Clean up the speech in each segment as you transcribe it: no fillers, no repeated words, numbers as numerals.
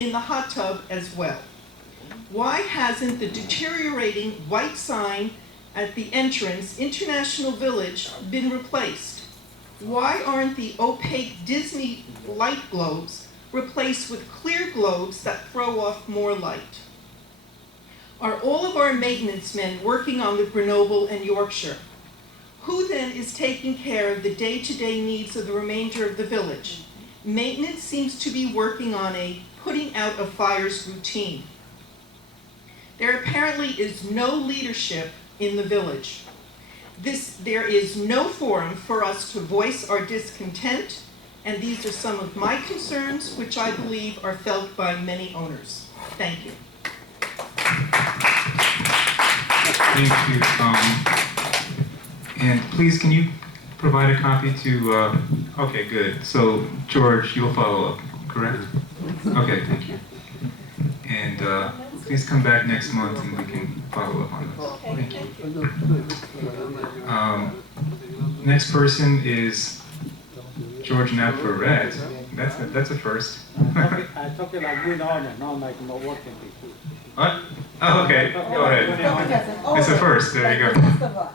in the hot tub as well? Why hasn't the deteriorating white sign at the entrance, International Village, been replaced? Why aren't the opaque Disney light globes replaced with clear globes that throw off more light? Are all of our maintenance men working on the Grenoble and Yorkshire? Who then is taking care of the day-to-day needs of the remainder of the village? Maintenance seems to be working on a putting out of fires routine. There apparently is no leadership in the village. There is no forum for us to voice our discontent, and these are some of my concerns, which I believe are felt by many owners. Thank you. Thank you. And please, can you provide a copy to, okay, good. So, George, you'll follow up, correct? Okay, thank you. And please come back next month and we can follow up on this. Thank you. Next person is George Navarrete. That's a first. I talk like good owner, not like no working people. What? Oh, okay. Go ahead. It's a first. There you go.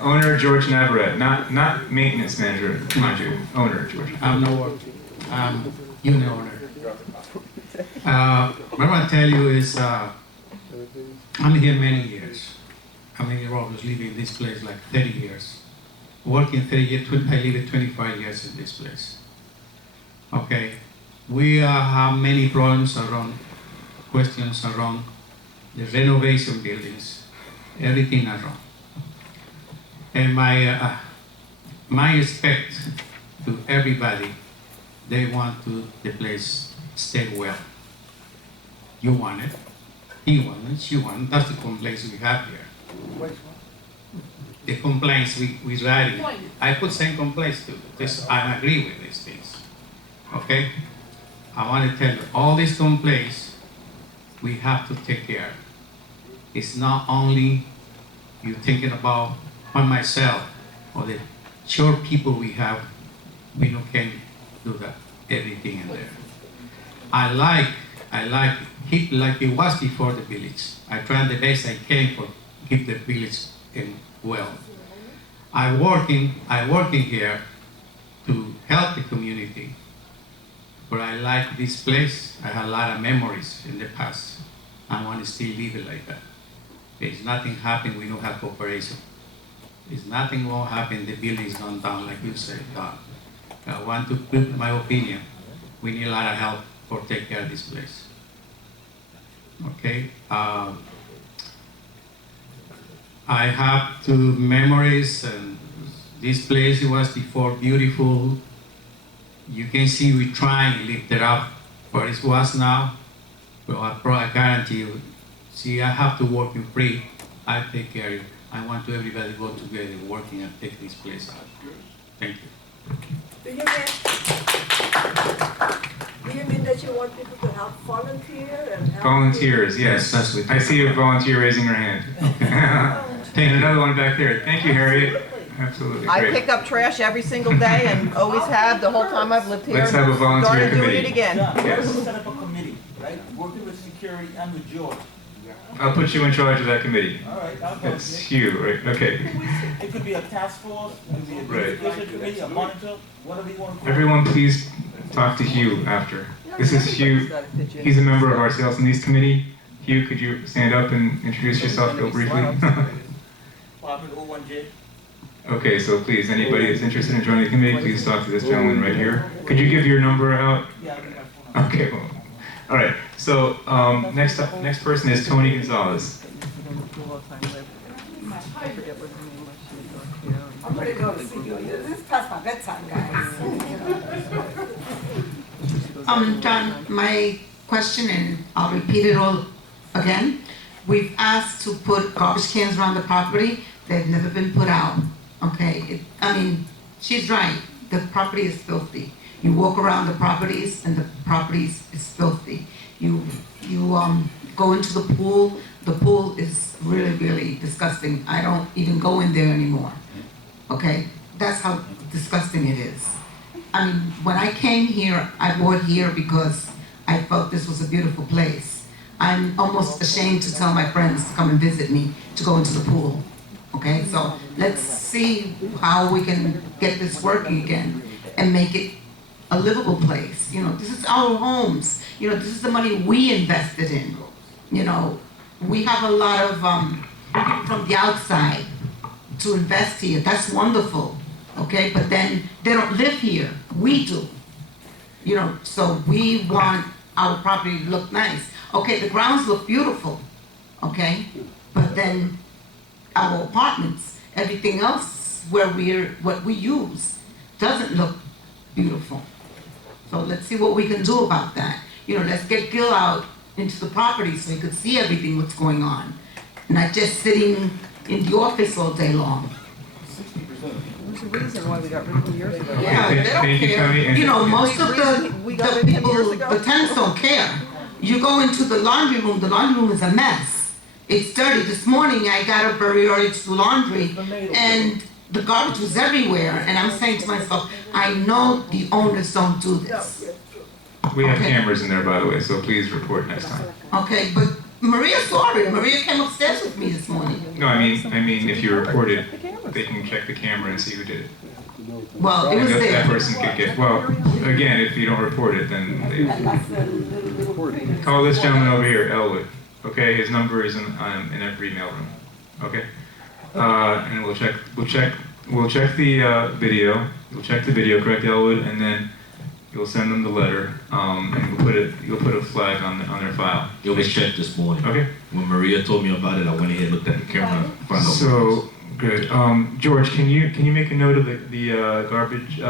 Owner George Navarrete, not maintenance manager, mind you. Owner George. I'm not working. I'm unit owner. What I want to tell you is I'm here many years. I mean, I was living in this place like 30 years. Working 30 years, I lived 25 years in this place. Okay, we have many problems around, questions around the renovation buildings, everything around. And my respect to everybody, they want to the place stay well. You want it, he wants it, she wants it. That's the complaints we have here. The complaints we writing. I put same complaints to this. I agree with these things. Okay? I want to tell you, all these complaints we have to take care. It's not only you thinking about on myself or the short people we have, we don't can do that, everything in there. I like keep like it was before the village. I tried the best I can for keep the village in well. I working here to help the community, but I like this place. I have a lot of memories in the past. I want to still leave it like that. There's nothing happen, we don't have cooperation. There's nothing won't happen, the building is not done like you said, done. I want to put my opinion. We need a lot of help for take care of this place. Okay. I have two memories, and this place was before beautiful. You can see we try and lift it up where it was now. But I guarantee you, see, I have to work in free. I take care of you. I want to everybody go together working and take this place out. Thank you. Do you mean that you want people to help volunteer and help Volunteers, yes. That's what I see a volunteer raising her hand. And another one back there. Thank you, Harriet. Absolutely. I Great. pick up trash every single day and always have the whole time I've lived here. Let's have a volunteer Started doing committee. it again. Yes. Set up a committee, right? Working with security and with George. I'll put you in charge of that committee. All right, I'll go. It's Hugh, right? Okay. It could be a task force, it could be a Right. beautification committee, a monitor, whatever you want to call it. Everyone, please talk to Hugh after. This is Hugh. He's a member of our Sales and Lease Committee. Hugh, could you stand up and introduce yourself real briefly? Department 01J. Okay, so please, anybody that's interested in joining the committee, please talk to this gentleman right here. Could you give your number out? Yeah, I'll give my phone number. Okay, well, all right. So next person is Tony Gonzalez. I'm gonna go to see you. This is past my bedtime, guys. John, my question, and I'll repeat it all again. We've asked to put garbage cans around the property. They've never been put out, okay? I mean, she's right. The property is filthy. You walk around the properties and the properties is filthy. You go into the pool is really, really disgusting. I don't even go in there anymore, okay? That's how disgusting it is. I mean, when I came here, I bought here because I felt this was a beautiful place. I'm almost ashamed to tell my friends to come and visit me to go into the pool. Okay, so let's see how we can get this working again and make it a livable place. You know, this is our homes. You know, this is the money we invested in. You know, we have a lot of people from the outside to invest here. That's wonderful. Okay, but then they don't live here. We do. You know, so we want our property to look nice. Okay, the grounds look beautiful. Okay, but then our apartments, everything else what we use doesn't look beautiful. So let's see what we can do about that. You know, let's get Gil out into the property so he could see everything what's going on, not just sitting in the office all day long. There's a reason why we got rid of them years ago. Yeah, they don't Thank you, care. Tony, and- You know, most of We got the rid of him years people, ago. the tenants don't care. You go into the laundry room is a mess. It's dirty. This morning I got up very early to do laundry and the garbage was everywhere. And I'm saying to myself, I know the owners don't do this. We have Okay. cameras in there, by the way, so please report next time. Okay, but Maria saw it. Maria came upstairs with me this morning. No, I mean, if you report it, they can check the camera and see who did it. Well, it And was that there. person could get, well, again, if you don't report it, then they, call this gentleman over here, Elwood, okay? His number is in every mailroom, okay? And we'll check the video, correct, Elwood, and then you'll send them the letter, and you'll put a flag on their file. It was checked this morning. Okay? When Maria told me about it, I went ahead and looked at the camera and found out. So, good. George, can you make a note of the garbage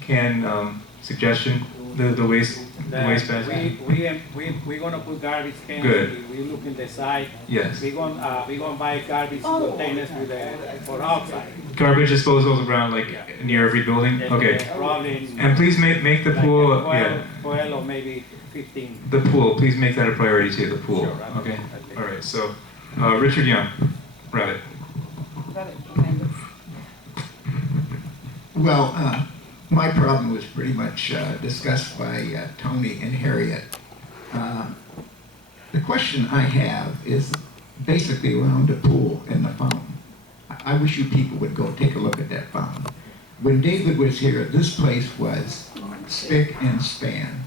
can suggestion, the waste basket? We're gonna put garbage cans. Good. We look in the side. Yes. We're gonna buy garbage containers for outside. Garbage disposals around like near every building. Okay. Probably. And please make the like pool. 12 or maybe 15. The pool. Please make that a priority too. The pool. Sure, Okay. All right. So, Richard Young, Rabbit. Well, my problem was pretty much discussed by Tony and Harriet. The question I have is basically around the pool and the fountain. I wish you people would go take a look at that fountain. When David was here, this place was spick and span.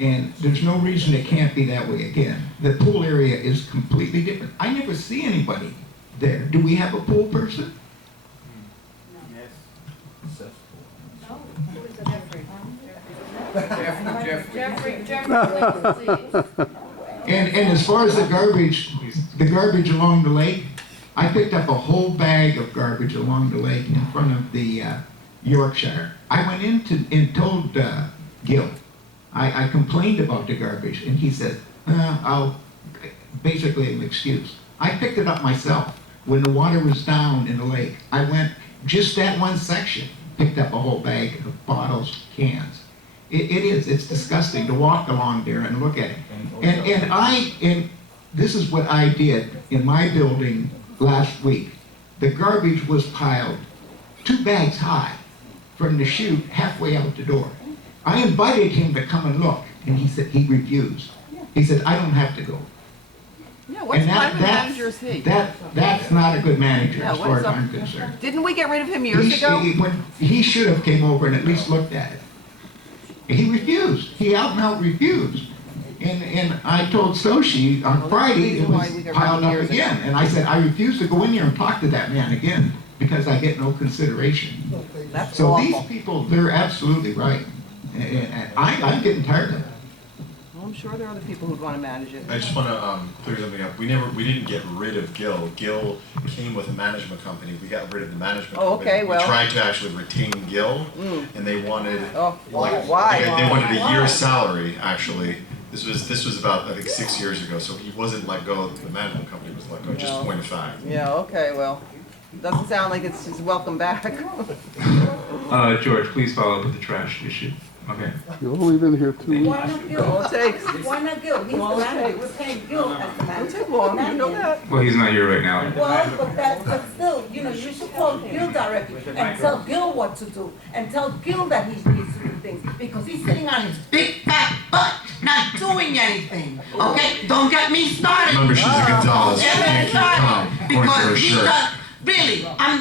And there's no reason it can't be that way again. The pool area is completely different. I never see anybody there. Do we have a pool person? Yes. And as far as the garbage along the lake, I picked up a whole bag of garbage along the lake in front of the Yorkshire. I went in and told Gil, I complained about the garbage, and he said, basically an excuse. I picked it up myself when the water was down in the lake. I went just that one section, picked up a whole bag of bottles, cans. It's disgusting to walk along there and look at it. And this is what I did in my building last week. The garbage was piled 2 bags high from the chute halfway out the door. I invited him to come and look, and he said he refused. He said, I don't have to go. Yeah, what type of manager is he? That's not a good manager Yeah, as what far is as up- I'm concerned. Didn't we get rid of him years ago? He should have came over and at least looked at it. He refused. He out and out refused. And I told Soshi on Friday it was piled up again. And I said, I refuse to go in there and talk to that man again because I get no consideration. That's So awful. these people, they're absolutely right. And I'm getting tired of it. Well, I'm sure there are other people who'd want to manage it. I just want to clear something up. We didn't get rid of Gil. Gil came with a management company. We got rid of the management Oh, company. okay, well. We tried to actually retain Gil, and they wanted Oh, like why? they wanted a year's salary actually. This was about I think 6 years ago. So he wasn't let go. The management company was let go. Just No. a point of fact. Yeah, okay, well, doesn't sound like it's just welcome back. George, please follow up with the trash issue. Okay. You've only been here 2 weeks. Why not All Gil? it takes. Why not Gil? He's the All it manager. takes. We're paying Gil as the Don't manager. take long, you know that. Well, he's not here right now. Well, but still, you should call Gil directly and tell Gil what to do, and tell Gil that he needs to do things, because he's sitting on his Big fat butt. not doing anything, okay? Don't get me started. Remember, she's a Gonzalez. She Get can't me keep calm, started, according to her because he's shirt. a, really, I'm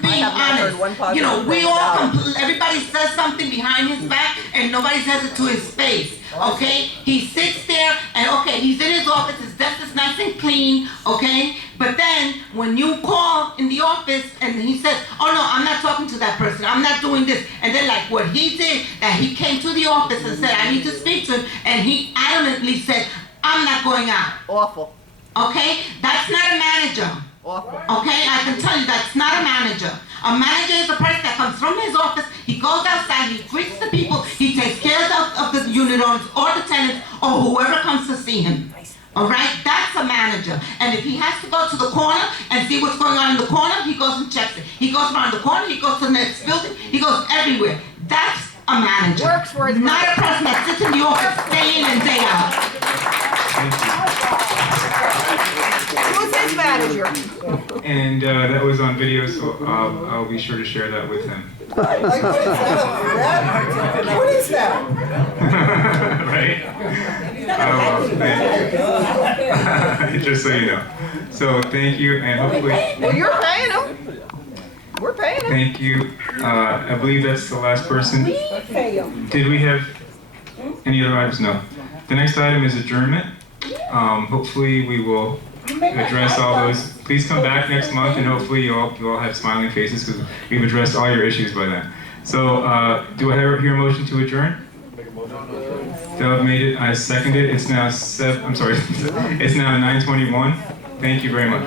being have not heard one honest. positive You know, we thing all, about him. everybody says something behind his back, and nobody says it to his face, okay? He sits there, and okay, he's in his office, his desk is nice and clean, okay? But then, when you call in the office, and he says, oh no, I'm not talking to that person, I'm not doing this, and then like what he did, that he came to the office and said, I need to speak to him, and he adamantly said, I'm not going out, Awful, okay? That's not a manager. awful. Okay, I can tell you that's not a manager. A manager is a person that comes from his office, he goes outside, he greets the people, he takes care of the unit owners or the tenants or whoever comes to see him. Alright, that's a manager. And if he has to go to the corner and see what's going on in the corner, he goes and checks it. He goes around the corner, he goes to the next building, he goes everywhere. That's a manager. Works for his not money. a person that sits in the office day in and day out. Who's his manager? And that was on video, so I'll be sure to share that with him. Like, what is that? Right? Just so you know. So thank you, and hopefully, Well, you're paying him. We're paying him. thank you. I believe that's the last person. Did we have any other items? No. The next item is adjournment. Hopefully we will address all those. Please come back next month, and hopefully you all have smiling faces because we've addressed all your issues by then. So, do I hear a motion to adjourn? Dove made it. I seconded it. It's now it's now 9:21. Thank you very much.